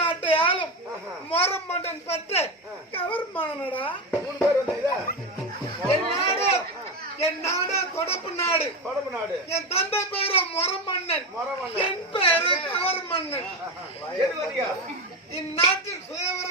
நாட்டை ஆளும் மரம் மண்டன் பெற்ற கவர்மானடா. என் நாடு கொடப்பு நாடு. என் தந்தை பெயரோ மொரமன்னன், என் பெயரு கவர் மன்னன். இந்நாட்டில் சுயவர